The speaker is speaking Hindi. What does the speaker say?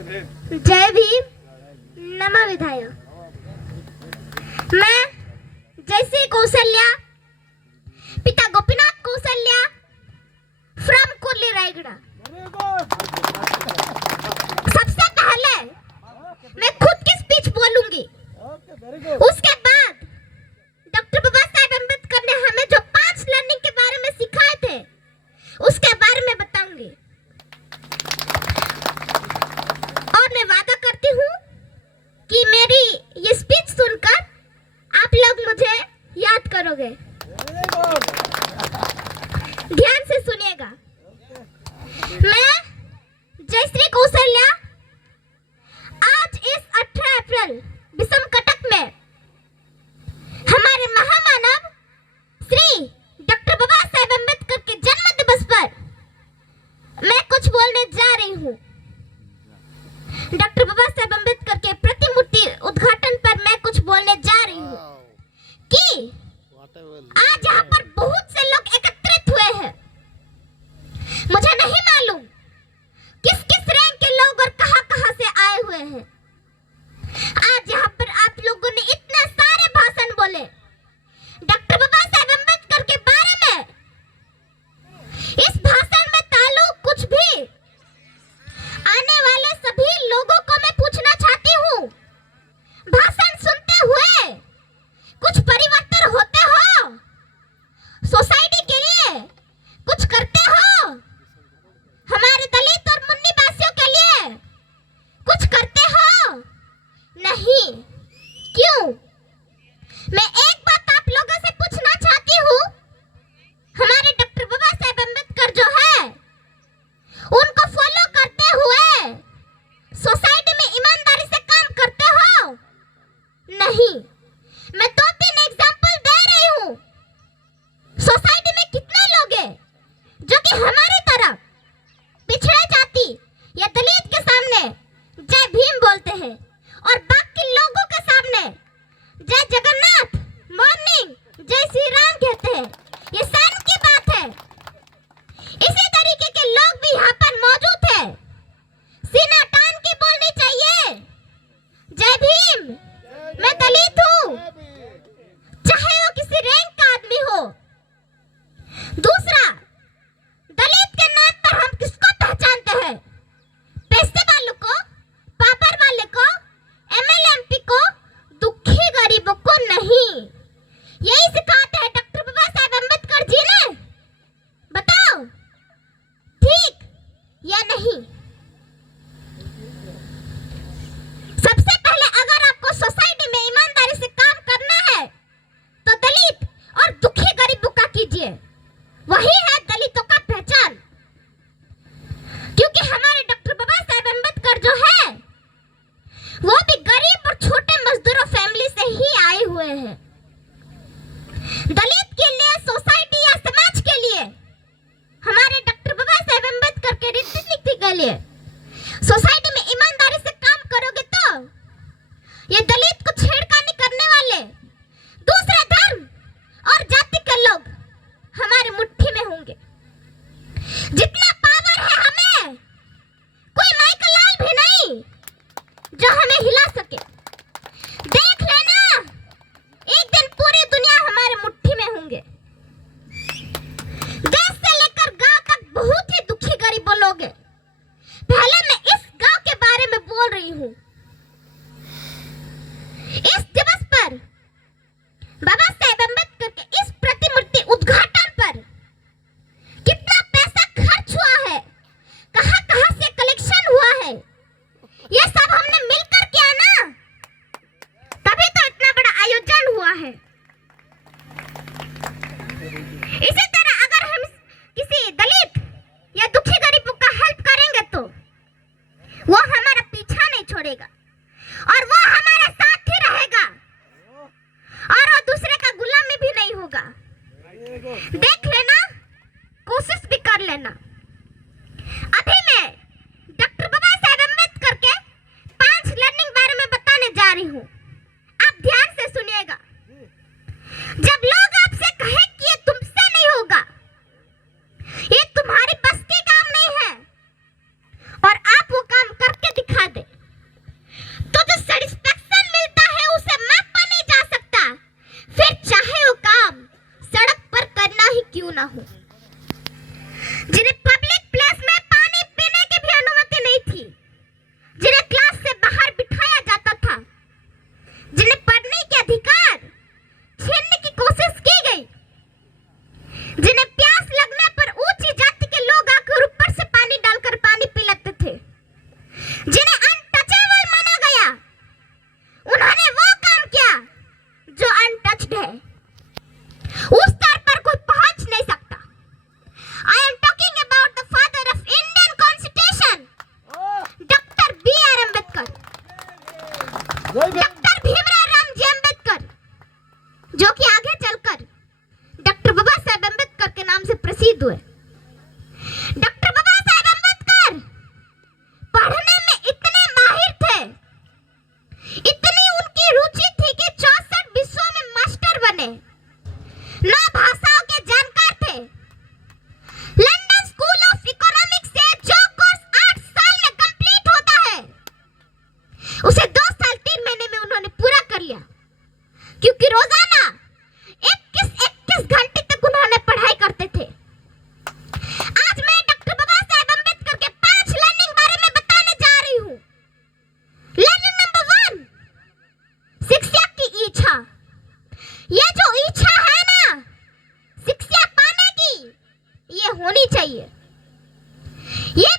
जय भीम, नमः विधाय। मैं जयश्री कौशल्या, पिता गोपीनाथ कौशल्या, फ्रॉम कुर्ली रायगढ़। सबसे पहले मैं खुद की स्पीच बोलूंगी, उसके बाद डॉक्टर बाबा साहेब अम्बेडकर ने हमें जो 5 लर्निंग के बारे में सिखाए थे उसके बारे में बताऊंगी। और मैं वादा करती हूँ कि मेरी ये स्पीच सुनकर आप लोग मुझे याद करोगे। ध्यान से सुनिएगा। मैं जयश्री कौशल्या आज इस 18 अप्रैल विषम कटक में हमारे महामानव श्री डॉक्टर बाबा साहेब अम्बेडकर के जन्म दिवस पर मैं कुछ बोलने जा रही हूँ। डॉक्टर बाबा साहेब अम्बेडकर के प्रतिमूर्ति उद्घाटन पर मैं कुछ बोलने जा रही हूँ कि आज यहाँ पर बहुत से लोग एकत्रित हुए हैं। मुझे नहीं मालूम किस किस रैंक के लोग और कहां-कहां से आए हुए हैं। आज यहाँ पर आप लोगों ने इतने सारे भाषण बोले डॉक्टर बाबा साहेब अम्बेडकर के बारे में। इस भाषण में ताल्लुक कुछ भी आने वाले सभी लोगों को मैं पूछना चाहती हूँ, भाषण सुनते हुए कुछ परिवर्तन होते हो? सोसाइटी के लिए कुछ करते हो? हमारे दलित और मुन्नी वासियों के लिए कुछ करते हो? नहीं। क्यों? मैं एक बात आप लोगों से पूछना चाहती हूँ, हमारे डॉक्टर बाबा साहेब अम्बेडकर जो है उनको फॉलो करते हुए सोसाइटी में ईमानदारी से काम करते हो? नहीं। मैं 2-3 एग्जांपल दे रही हूँ। सोसाइटी में कितने लोग हैं जो कि हमारी तरह पिछड़े जाति या दलित के सामने जय भीम बोलते हैं और बाकी लोगों के सामने जय जगन्नाथ, मॉर्निंग, जय श्री राम कहते हैं। ये शर्म की बात है। इसी तरीके के लोग भी यहाँ पर मौजूद हैं। सीना तान के बोलनी चाहिए जय भीम, मैं दलित हूँ, चाहे वो किसी रैंक का आदमी हो। दूसरा, दलित के नाम पर हम किसको पहचानते हैं? पैसे वालों को, पापड़ वाले को, एमएलए एमपी को, दुखी गरीबों को नहीं। यही सिखाते हैं डॉक्टर बाबा साहेब अम्बेडकर जी ने। बताओ ठीक या नहीं? सबसे पहले अगर आपको सोसाइटी में ईमानदारी से काम करना है तो दलित और दुखी गरीबों का कीजिए। वही है दलितों का पहचान। क्योंकि हमारे डॉक्टर बाबा साहेब अम्बेडकर जो है वो भी गरीब और छोटे मजदूरों फैमिली से ही आए हुए हैं। दलित के लिए, सोसाइटी या समाज के लिए, हमारे डॉक्टर बाबा साहेब अम्बेडकर के रीति नीति के लिए सोसाइटी में ईमानदारी से काम करोगे तो ये दलित को छेड़खानी करने वाले दूसरे धर्म और जाति के लोग हमारी मुट्ठी में होंगे। जितना पावर है हमें, कोई माइकल लाल भी नहीं जो हमें हिला सके। देख लेना, एक दिन पूरी दुनिया हमारे मुट्ठी में होंगे। देश से लेकर गांव तक बहुत ही दुखी गरीब लोग हैं। पहले मैं इस गांव के बारे में बोल रही हूँ। इस दिवस पर बाबा साहेब अम्बेडकर के इस प्रतिमूर्ति उद्घाटन पर कितना पैसा खर्च हुआ है, कहां-कहां से कलेक्शन हुआ है, ये सब हमने मिलकर किया ना, तभी तो इतना बड़ा आयोजन हुआ है। इसी तरह अगर हम किसी दलित या दुखी गरीबों का हेल्प करेंगे तो वो हमारा पीछा नहीं छोड़ेगा और वो हमारे साथ ही रहेगा और वो दूसरे का गुलामी भी नहीं होगा। देख लेना, कोशिश भी कर लेना। अभी मैं डॉक्टर बाबा साहेब अम्बेडकर के 5 लर्निंग बारे में बताने जा रही हूँ। आप ध्यान से सुनिएगा। जब लोग आपसे कहे कि ये तुमसे नहीं होगा, ये तुम्हारी बस की काम नहीं है और आप वो काम करके दिखा दे, जिन्हें अनटचेबल माना गया, उन्होंने वो काम किया जो अनटच्ड है। उस स्तर पर कोई पहुंच नहीं सकता। I am talking about the father of Indian constitution, doctor B R Ambedkar, doctor Bhimrao Ramji Ambedkar, जो कि आगे चलकर डॉक्टर बाबा साहेब अम्बेडकर के नाम से प्रसिद्ध हुए। डॉक्टर बाबा साहेब अम्बेडकर पढ़ने में इतने माहिर थे, इतनी उनकी रुचि थी कि 64 विषयों में मास्टर बने, 9 भाषाओं के जानकार थे। लंदन स्कूल ऑफ इकोनॉमिक्स से जो कोर्स 8 साल में कंप्लीट होता है, उसे 2 साल 3 महीने में उन्होंने पूरा कर लिया, क्योंकि रोजाना 21 घंटे तक उन्होंने पढ़ाई करते थे। आज मैं डॉक्टर बाबा साहेब अम्बेडकर के 5 लर्निंग बारे में बताने जा रही हूँ। लर्निंग नंबर 1, शिक्षा की इच्छा। ये जो इच्छा है ना शिक्षा पाने की, ये होनी चाहिए। ये